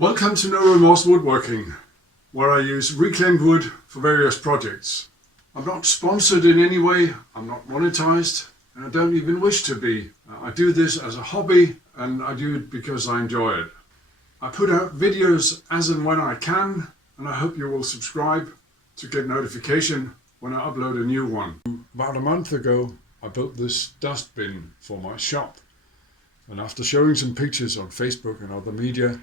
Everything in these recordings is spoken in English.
Welcome to No Remorse Woodworking, where I use reclaimed wood for various projects. I'm not sponsored in any way, I'm not monetized, and I don't even wish to be. I do this as a hobby and I do it because I enjoy it. I put out videos as and when I can, and I hope you will subscribe to get notification when I upload a new one. About a month ago I built this dustbin for my shop, and after showing some pictures on Facebook and other media,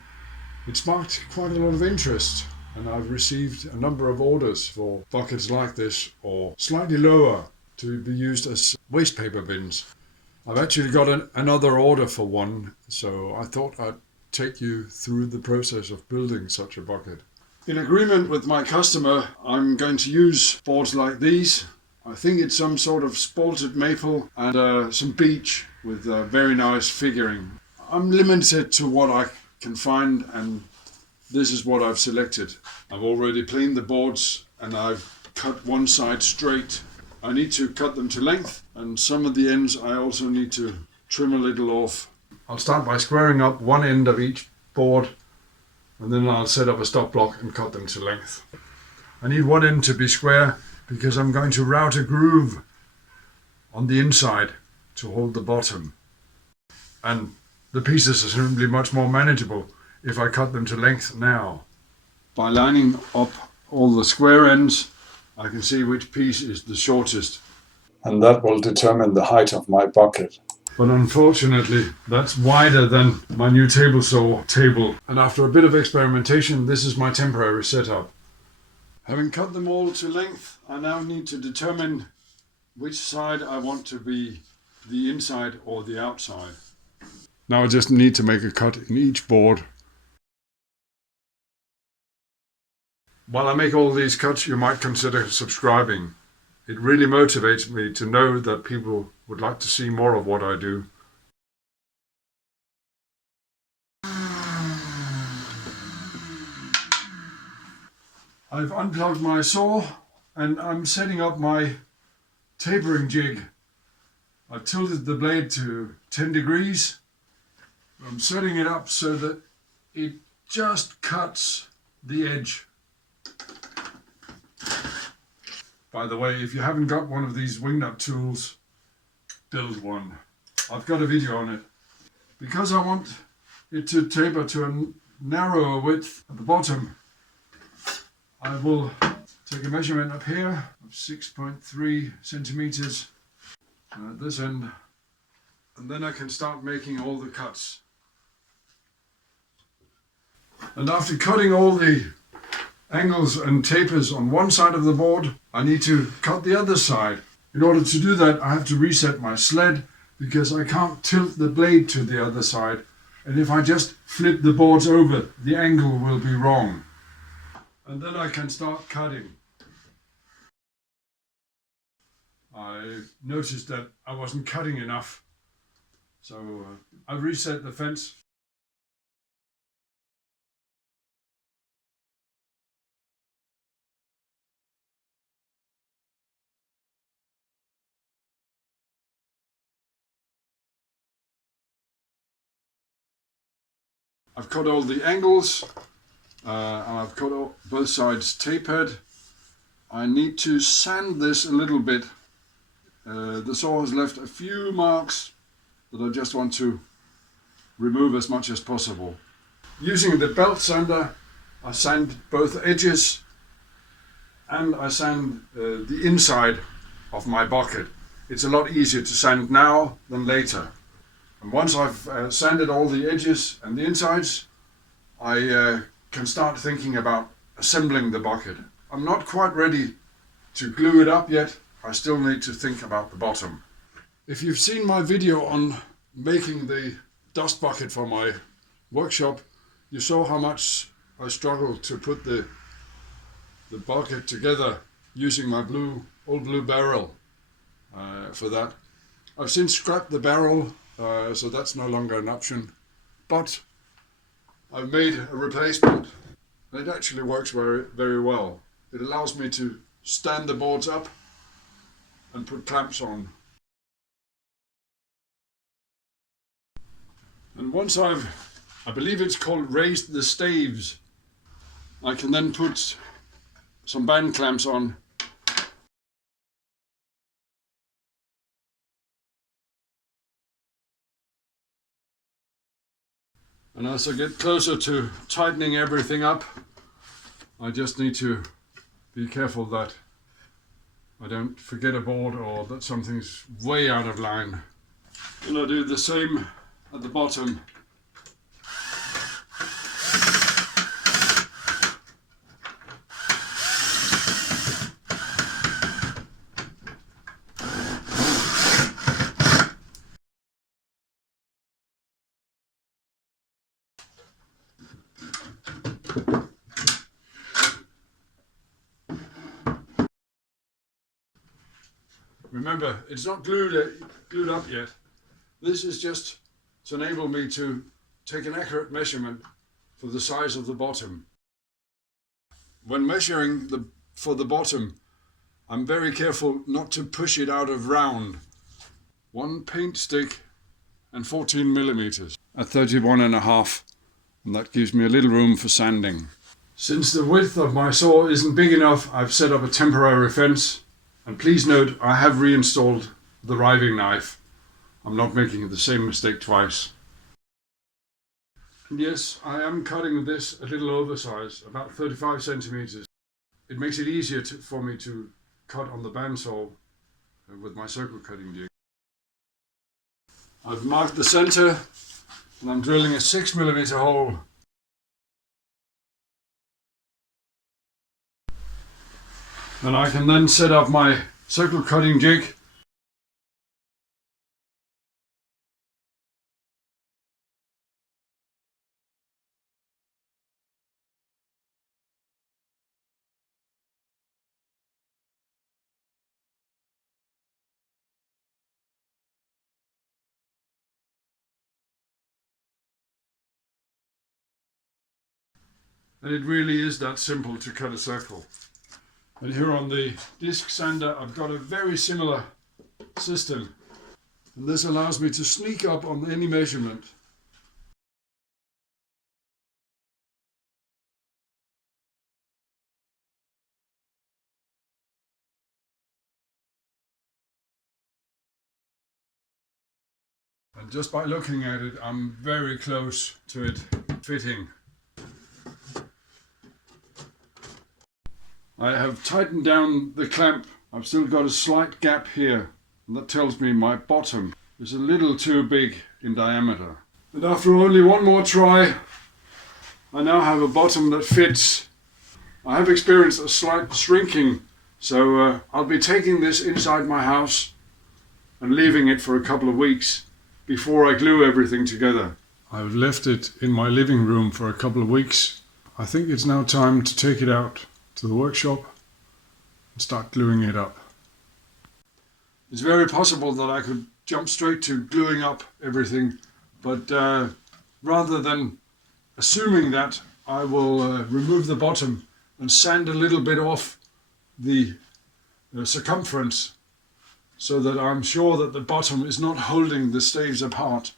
it sparked quite a lot of interest, and I've received a number of orders for buckets like this or slightly lower to be used as waste paper bins. I've actually got another order for one, so I thought I'd take you through the process of building such a bucket. In agreement with my customer, I'm going to use boards like these. I think it's some sort of spalted maple and some beech with very nice figuring. I'm limited to what I can find, and this is what I've selected. I've already planed the boards and I've cut one side straight. I need to cut them to length, and some of the ends I also need to trim a little off. I'll start by squaring up one end of each board, and then I'll set up a stop block and cut them to length. I need one end to be square because I'm going to route a groove on the inside to hold the bottom, and the pieces are simply much more manageable if I cut them to length now. By lining up all the square ends, I can see which piece is the shortest, and that will determine the height of my bucket. But unfortunately, that's wider than my new table saw table, and after a bit of experimentation, this is my temporary setup. Having cut them all to length, I now need to determine which side I want to be the inside or the outside. Now I just need to make a cut in each board. While I make all these cuts, you might consider subscribing. It really motivates me to know that people would like to see more of what I do. I've unplugged my saw and I'm setting up my tapering jig. I've tilted the blade to 10 degrees. I'm setting it up so that it just cuts the edge. By the way, if you haven't got one of these winged up tools, build one. I've got a video on it. Because I want it to taper to a narrower width at the bottom, I will take a measurement up here of 6.3 centimeters at this end, and then I can start making all the cuts. And after cutting all the angles and tapers on one side of the board, I need to cut the other side. In order to do that, I have to reset my sled because I can't tilt the blade to the other side, and if I just flip the boards over, the angle will be wrong. And then I can start cutting. I noticed that I wasn't cutting enough, so I reset the fence. I've cut all the angles, and I've cut both sides tapered. I need to sand this a little bit. The saw has left a few marks that I just want to remove as much as possible. Using the belt sander, I sand both edges and I sand the inside of my bucket. It's a lot easier to sand now than later. And once I've sanded all the edges and the insides, I can start thinking about assembling the bucket. I'm not quite ready to glue it up yet. I still need to think about the bottom. If you've seen my video on making the dust bucket for my workshop, you saw how much I struggled to put the bucket together using my old blue barrel for that. I've since scrapped the barrel, so that's no longer an option, but I've made a replacement. It actually works very, very well. It allows me to stand the boards up and put clamps on. And once I've I believe it's called raise the staves. I can then put some band clamps on. And as I get closer to tightening everything up, I just need to be careful that I don't forget a board or that something's way out of line. And I do the same at the bottom. Remember, it's not glued up yet. This is just to enable me to take an accurate measurement for the size of the bottom. When measuring for the bottom, I'm very careful not to push it out of round. One paint stick and 14 millimeters at 31.5, and that gives me a little room for sanding. Since the width of my saw isn't big enough, I've set up a temporary fence. And please note, I have reinstalled the riving knife. I'm not making the same mistake twice. And yes, I am cutting this a little oversized, about 35 centimeters. It makes it easier for me to cut on the bandsaw with my circle cutting jig. I've marked the center and I'm drilling a 6 millimeter hole. And I can then set up my circle cutting jig. And it really is that simple to cut a circle. And here on the disc sander, I've got a very similar system. And this allows me to sneak up on any measurement. And just by looking at it, I'm very close to it fitting. I have tightened down the clamp. I've still got a slight gap here, and that tells me my bottom is a little too big in diameter. And after only one more try, I now have a bottom that fits. I have experienced a slight shrinking, so I'll be taking this inside my house and leaving it for a couple of weeks before I glue everything together. I've left it in my living room for a couple of weeks. I think it's now time to take it out to the workshop and start gluing it up. It's very possible that I could jump straight to gluing up everything, but rather than assuming that, I will remove the bottom and sand a little bit off the circumference so that I'm sure that the bottom is not holding the staves apart.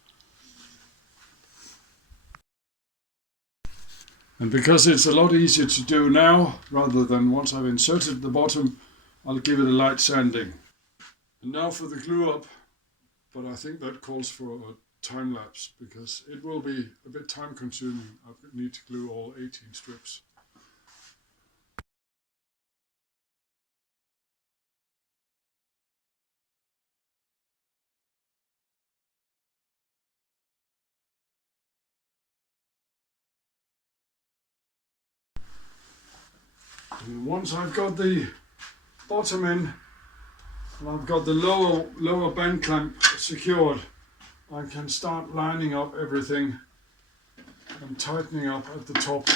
And because it's a lot easier to do now, rather than once I've inserted the bottom, I'll give it a light sanding. And now for the glue up, but I think that calls for a time lapse because it will be a bit time consuming. I need to glue all 18 strips. And once I've got the bottom in and I've got the lower band clamp secured, I can start lining up everything and tightening up at the top.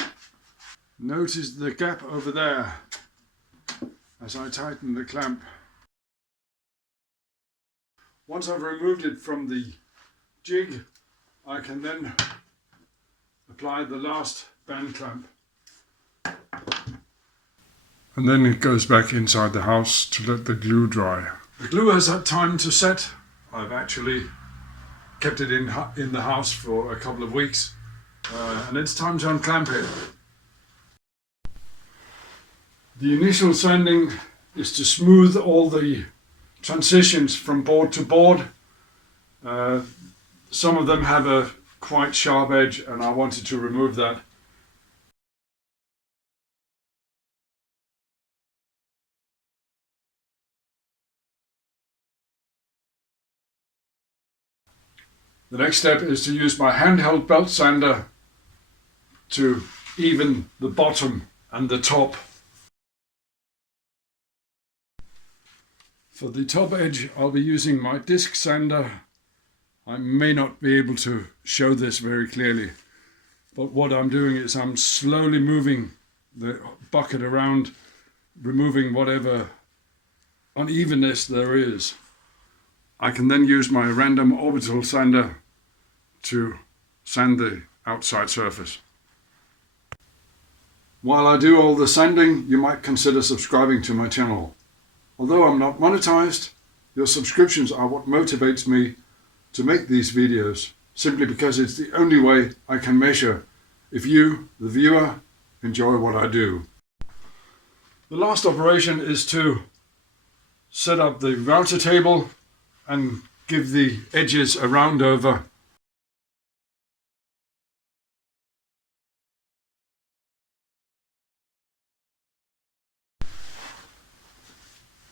Notice the gap over there as I tighten the clamp. Once I've removed it from the jig, I can then apply the last band clamp. And then it goes back inside the house to let the glue dry. The glue has had time to set. I've actually kept it in the house for a couple of weeks. and it's time to unclamp it. The initial sanding is to smooth all the transitions from board to board. Some of them have a quite sharp edge and I wanted to remove that. The next step is to use my handheld belt sander to even the bottom and the top. For the top edge, I'll be using my disc sander. I may not be able to show this very clearly, but what I'm doing is I'm slowly moving the bucket around, removing whatever unevenness there is. I can then use my random orbital sander to sand the outside surface. While I do all the sanding, you might consider subscribing to my channel. Although I'm not monetized, your subscriptions are what motivates me to make these videos, simply because it's the only way I can measure if you, the viewer, enjoy what I do. The last operation is to set up the router table and give the edges a round over.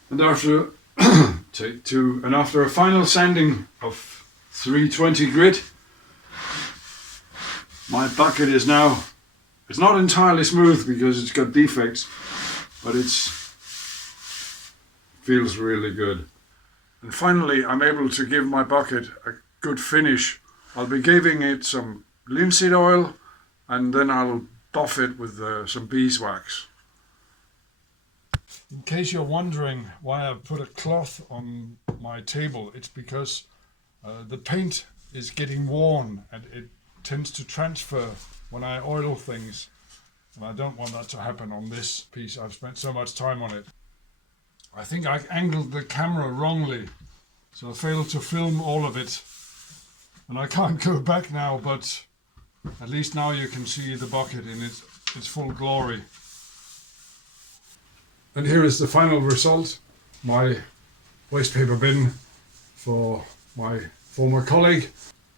And after after a final sanding of 320 grit, my bucket is now, it's not entirely smooth because it's got defects, but it feels really good. And finally, I'm able to give my bucket a good finish. I'll be giving it some linseed oil and then I'll buff it with some beeswax. In case you're wondering why I've put a cloth on my table, it's because the paint is getting worn and it tends to transfer when I oil things, and I don't want that to happen on this piece. I've spent so much time on it. I think I angled the camera wrongly, so I failed to film all of it, and I can't go back now, but at least now you can see the bucket in its full glory. And here is the final result, my waste paper bin for my former colleague.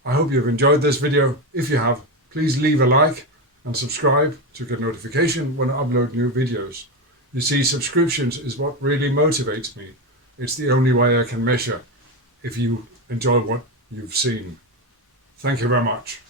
I hope you've enjoyed this video. If you have, please leave a like and subscribe to get notification when I upload new videos. You see, subscriptions is what really motivates me. It's the only way I can measure if you enjoy what you've seen. Thank you very much.